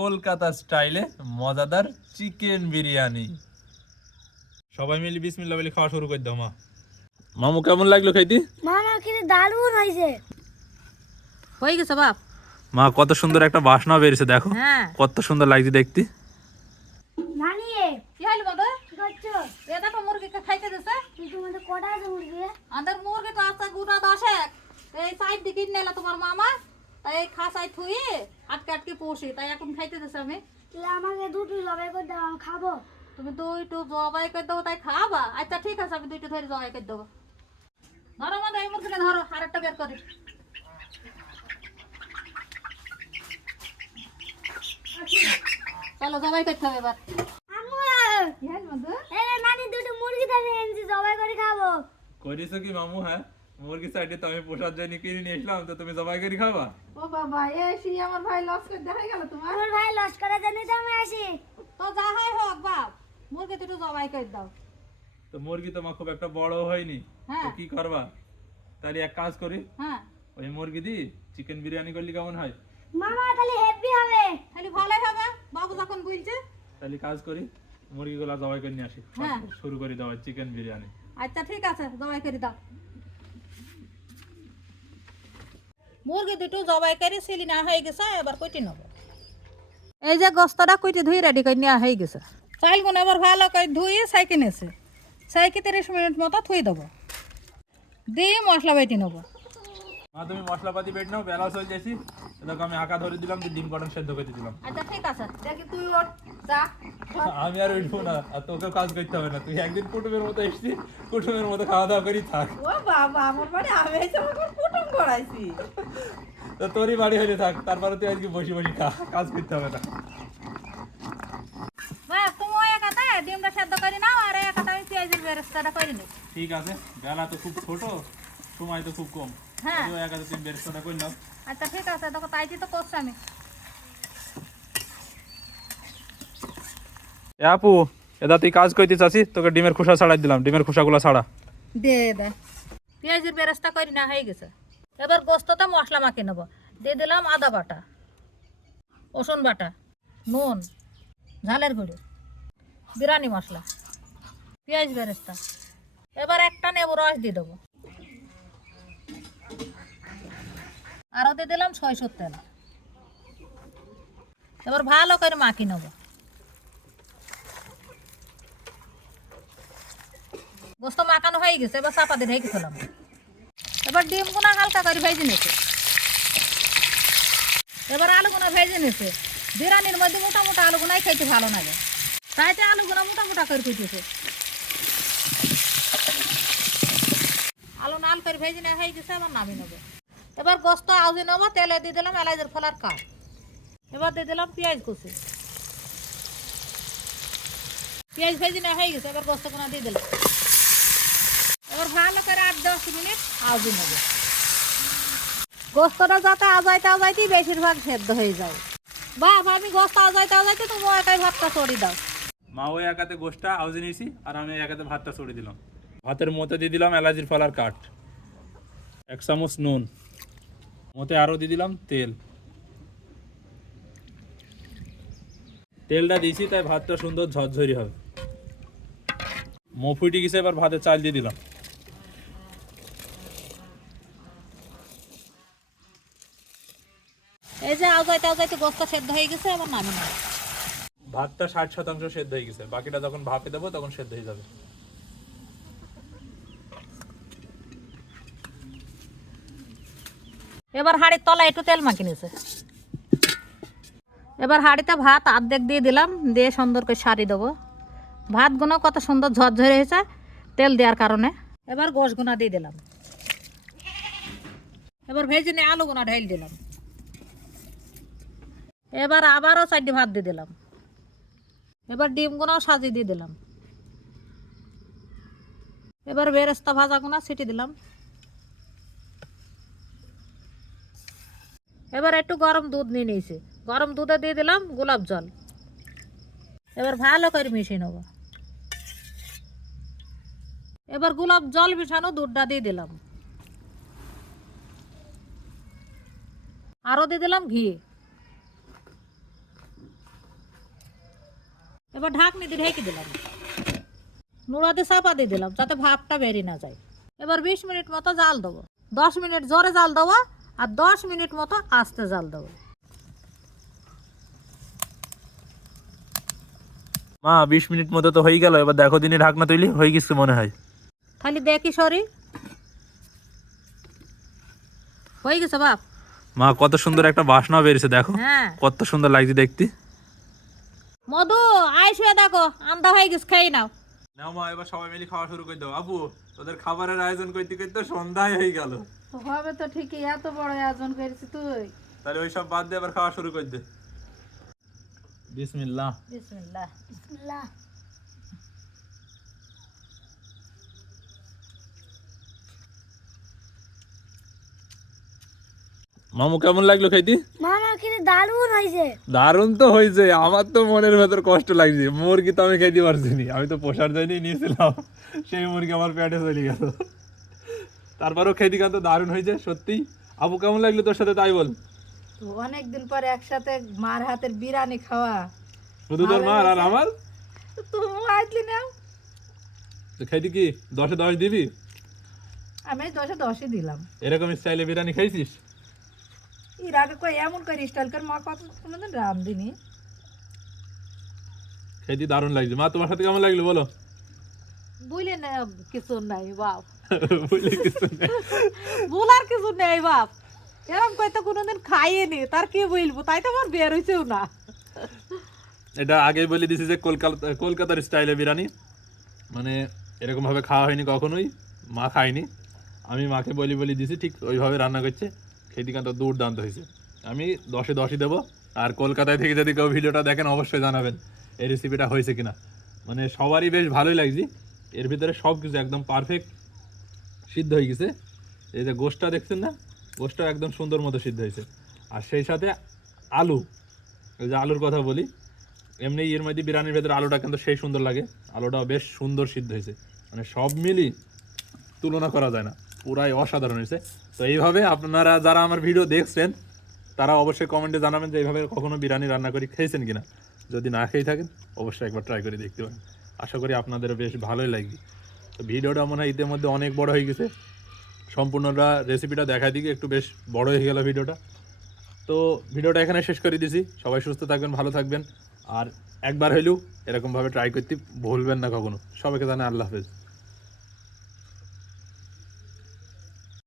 কলকাতা স্টাইলে মজাদার চিকেন বিরিয়ানি। সবাই মিলে বিসমিল্লাহ বলে খাওয়া শুরু করে দাও। মামু কেমন লাগলো খাইতে? মামা খেতে দারুণ হয়েছে। হয়ে গেছে বাপ। মা কত সুন্দর একটা বাসনা বেরিয়েছে, দেখো কত সুন্দর লাগছে দেখতে। নানি কি হইল বাবা? কি করছো? এ দেখো মুরগিকে খাইতে দিছে। কিন্তু আমাদের কটা আছে মুরগি? আমাদের মুরগি তো আছে গুনা 10 এই সাইড দিকে নেলা তোমার মামা, তাই এই খাসাই থুই আটকে আটকে পোষি, তাই এখন খাইতে দিছে। আমি তাহলে আমাকে দুটো লবাই করে দাও, আমি খাবো। তুমি দুইটু জবাই করে দেবো তাই খাবা? আচ্ছা ঠিক আছে, আমি দুইটু ধরে জবাই করে দেবো। ধরো আমাদের এই মুরগিটা ধরো, আরেকটা বের করি। চলো জবাই করতে হবে এবার। আম্মু কি হল বন্ধু? এই নানি দুটো মুরগি ধরে এনেছি, জবাই করে খাবো। করিছো কি মামু? হ্যাঁ, মুরগি সাইডে তো আমি পোষার জন্য কিনে নিয়ে এসলাম, তো তুমি জবাই করে খাবা? ও বাবা, এসি আমার ভাই লস করে দেখা গেল তোমার। আমার ভাই লস করে জানি তো আমি আসি। তো যা হয় হোক বাপ, মুরগি দুটো জবাই করে দাও। তো মুরগি তো মা খুব একটা বড় হয়নি, তো কি করবা? তাহলে এক কাজ করি, হ্যাঁ ওই মুরগি দি চিকেন বিরিয়ানি করলে কেমন হয়? মামা তাহলে হেভি হবে। খালি ভালোই হবে, বাবু যখন বলছে। তাহলে কাজ করি, মুরগিগুলা জবাই করে নিয়ে আসি, হ্যাঁ। শুরু করে দাও চিকেন বিরিয়ানি। আচ্ছা ঠিক আছে, জবাই করে দাও। মুরগি দুটো জবাই করে সিলি না হয়ে গেছে, এবার কইটি নেব। এই যে গোস্তটা কুইটি ধুই রেডি করে নেওয়া হয়ে গেছে। চালগুলো এবার ভালো করে ধুয়ে সাইকে নেছে, সাইকে 30 মিনিট মতো থুই দেবো, দিয়ে মশলা বেটে নেবো। মা তুমি মশলাপাতি বেট নাও, বেলা চলে যাচ্ছি। দেখো আমি আঁকা ধরে দিলাম, ডিম কটন সেদ্ধ করে দিলাম। আচ্ছা ঠিক আছে, দেখি তুই ওর যা। আমি আর উঠবো না, আর তোকেও কাজ করতে হবে না। তুই একদিন কুটুমের মতো এসছি, কুটুমের মতো খাওয়া দাওয়া করি থাক। ও বাবা, আমার বাড়ি আমি এসে আমার কুটুম করাইছি। তো তোরই বাড়ি হলে থাক, তারপরে তুই আজকে বসে বসে খা, কাজ করতে হবে না। বাহ, তুমি ওই একাতে ডিমটা সেদ্ধ করে নাও, আর এই একাতে আমি পেঁয়াজের বেরেস্তাটা করে নিই। ঠিক আছে, বেলা তো খুব ছোট, সময় তো খুব কম। হ্যাঁ। তুই একা তুমি বেরেস্তাটা করে নাও। আচ্ছা ঠিক আছে, দেখো তাইটি তো করছি আমি। এ আপু, এদা তুই কাজ করতে চাচ্ছি, তোকে ডিমের খোসা ছাড়াই দিলাম, ডিমের খোসাগুলো ছাড়া। দে দে, পেঁয়াজের বেরেস্তা করি না হয়ে গেছে। এবার গোস্ততে মশলা মাখিয়ে নেবো। দিয়ে দিলাম আদা বাটা, রসুন বাটা, নুন, ঝালের গুঁড়ো, বিরিয়ানি মশলা, পেঁয়াজ বেরেস্তা। এবার একটা নেবো রস দিয়ে দেবো, আরও দিয়ে দিলাম সরিষার তেল। এবার ভালো করে মাখিয়ে নেবো। গোস্ত মাখানো হয়ে গেছে, এবার চাপা দিয়ে ঢেকে ফেলাম। এবার ডিমগুলো হালকা করে ভেজে নিয়েছে, এবার আলুগুলো ভেজে নিয়েছে। বিরিয়ানির মধ্যে মোটা মোটা আলুগুলাই খেতে ভালো লাগে, তাইতে আলুগুলো মোটা মোটা করে কেটেছে। আলু নাল করে ভেজে নেওয়া হয়ে গেছে, এবার নামিয়ে নেবো। এবার গোস্ত আউজে নেবো, তেলে দিয়ে দিলাম এলাচের ফলার কাঠ। এবার দিয়ে দিলাম পেঁয়াজ কুচি, পেঁয়াজ ভেজে নেওয়া হয়ে গেছে, এবার গোস্তগুলো দিয়ে দিলাম। এবার ভালো করে 8-10 মিনিট আউজে নেবো। গোস্তটা যাতে আজাইতে আজাইতেই বেশিরভাগ সেদ্ধ হয়ে যায়। বাবা, আমি গোস্ত আজাইতে আজাইতে তুমি একাই ভাতটা চড়ি দাও। মা ওই একাতে গোষ্ঠটা আউজে নিয়েছি, আর আমি একাতে ভাতটা ছড়িয়ে দিলাম। ভাতের মধ্যে দিয়ে দিলাম এলাচির ফলার কাঠ, 1 চামচ নুন, মধ্যে আরও দিয়ে দিলাম তেল। তেলটা দিয়েছি তাই ভাতটা সুন্দর ঝরঝরি হবে। মফুটি গেছে, এবার ভাতের চাল দিয়ে দিলাম। এই যে আজাইতে আজাইতে গোস্ত সেদ্ধ হয়ে গেছে, এবার নামিয়ে নেবো। ভাতটা 60% সেদ্ধ হয়ে গেছে, বাকিটা যখন ভাপে দেবো তখন সেদ্ধ হয়ে যাবে। এবার হাঁড়ির তলায় একটু তেল মাখিয়ে নিয়েছে। এবার হাঁড়িতে ভাত অর্ধেক দিয়ে দিলাম, দিয়ে সুন্দর করে সারি দেবো। ভাতগুলো কত সুন্দর ঝরঝরে হয়েছে তেল দেওয়ার কারণে। এবার গোশগুনা দিয়ে দিলাম। এবার ভেজে নিয়ে আলুগুনা ঢেল দিলাম। এবার আবারও 4টি ভাত দিয়ে দিলাম। এবার ডিমগুনাও সাজিয়ে দিয়ে দিলাম। এবার বেরেস্তা ভাজাগুনা ছিটিয়ে দিলাম। এবার একটু গরম দুধ নিয়ে নিয়েছি, গরম দুধে দিয়ে দিলাম গোলাপ জল। এবার ভালো করে মিশিয়ে নেব। এবার গোলাপ জল মিশানো দুধটা দিয়ে দিলাম, আরও দিয়ে দিলাম ঘি। এবার ঢাকনি দিয়ে ঢেকে দিলাম, নুড়া দিয়ে চাপা দিয়ে দিলাম যাতে ভাপটা বেরিয়ে না যায়। এবার 20 মিনিট মতো জাল দেবো, 10 মিনিট জোরে জাল দেবো আর 10 মিনিট মতো আস্তে জাল দেবো। মা 20 মিনিট মতো তো হয়ে গেল, এবার দেখো দিনে ঢাকনা তৈরি হয়ে গেছে মনে হয়। খালি দেখি সরি হয়ে গেছে বাপ। মা কত সুন্দর একটা বাসনা বেরিয়েছে, দেখো হ্যাঁ কত সুন্দর লাগছে দেখতে। মধু আয় শুয়ে দেখো আন্দা হয়ে গেছে, খেয়ে নাও। নাও মা, এবার সবাই মিলে খাওয়া শুরু করে দাও। আপু তোদের খাবারের আয়োজন করতে করতে সন্ধ্যায় হয়ে গেল। তো হবে তো ঠিকই, এত বড় আয়োজন করেছিস তুই। তাহলে ওই সব বাদ দিয়ে আবার খাওয়া শুরু করে দে। বিসমিল্লাহ। বিসমিল্লাহ। বিসমিল্লাহ। মামু কেমন লাগলো খাইতে? মামা খেতে দারুণ হয়েছে। দারুণ তো হয়েছে, আমার তো মনের ভেতর কষ্ট লাগছে। মুরগি তো আমি খাইতে পারছি না, আমি তো পোষার জন্যই নিয়েছিলাম, সেই মুরগি আমার পেটে চলে গেল। তারপরেও খেতে তো দারুণ হয়েছে সত্যি। আপু কেমন লাগলো তোর সাথে তাই বল। তো অনেকদিন পরে একসাথে মার হাতের বিরিয়ানি খাওয়া। শুধু তোর মার আর আমার? তুমি আসলি না? তো খাইতে কি 10-এ 10 দিবি? আমি 10-এ 10ই দিলাম। এরকম স্টাইলে বিরিয়ানি খাইছিস? এর আগে কই এমন করে স্টাইল করে মা কত কোনোদিন রাঁধেনি। খাইতে দারুণ লাগছে। মা তোমার সাথে কেমন লাগলো বলো? বুঝলে না কিছু নাই বাপ, বুঝলি কিছু নেই। বলার কিছু নেই বাপ। এরকম কইতে কোনোদিন খাইনি, তার কি বলবো, তাই তো আমার বের হইছেও না। এটা আগেই বলে দিছি যে কলকাতার স্টাইলে বিরিয়ানি, মানে এরকম ভাবে খাওয়া হয়নি কখনোই, মা খায়নি। আমি মাকে বলি দিছি, ঠিক ওইভাবে রান্না করছে। খেতে কিন্তু দুর্দান্ত হয়েছে। আমি 10-এ 10ই দেবো। আর কলকাতায় থেকে যদি কেউ ভিডিওটা দেখেন অবশ্যই জানাবেন এই রেসিপিটা হয়েছে কিনা। মানে সবারই বেশ ভালোই লাগছে। এর ভিতরে সব কিছু একদম পারফেক্ট সিদ্ধ হয়ে গেছে। এই যে গোশটা দেখছেন না, গোশটা একদম সুন্দর মতো সিদ্ধ হয়েছে। আর সেই সাথে আলু, এই যে আলুর কথা বলি, এমনি এর মধ্যে বিরিয়ানির ভেতরে আলুটা কিন্তু সেই সুন্দর লাগে। আলুটাও বেশ সুন্দর সিদ্ধ হয়েছে, মানে সব মিলি তুলনা করা যায় না, পুরাই অসাধারণ হয়েছে। তো এইভাবে আপনারা যারা আমার ভিডিও দেখছেন তারা অবশ্যই কমেন্টে জানাবেন যে এইভাবে কখনো বিরিয়ানি রান্না করে খেয়েছেন কিনা। যদি না খেয়ে থাকেন অবশ্যই একবার ট্রাই করে দেখতে পারেন, আশা করি আপনাদের বেশ ভালোই লাগবে। তো ভিডিওটা মনে হয় ইতিমধ্যে অনেক বড় হয়ে গেছে, সম্পূর্ণটা রেসিপিটা দেখাই দিকে একটু বেশ বড় হয়ে গেল ভিডিওটা। তো ভিডিওটা এখানে শেষ করে দিছি। সবাই সুস্থ থাকবেন, ভালো থাকবেন, আর একবার হইলেও এরকমভাবে ট্রাই করতে ভুলবেন না কখনো। সবাইকে জানাই আল্লাহ হাফেজ।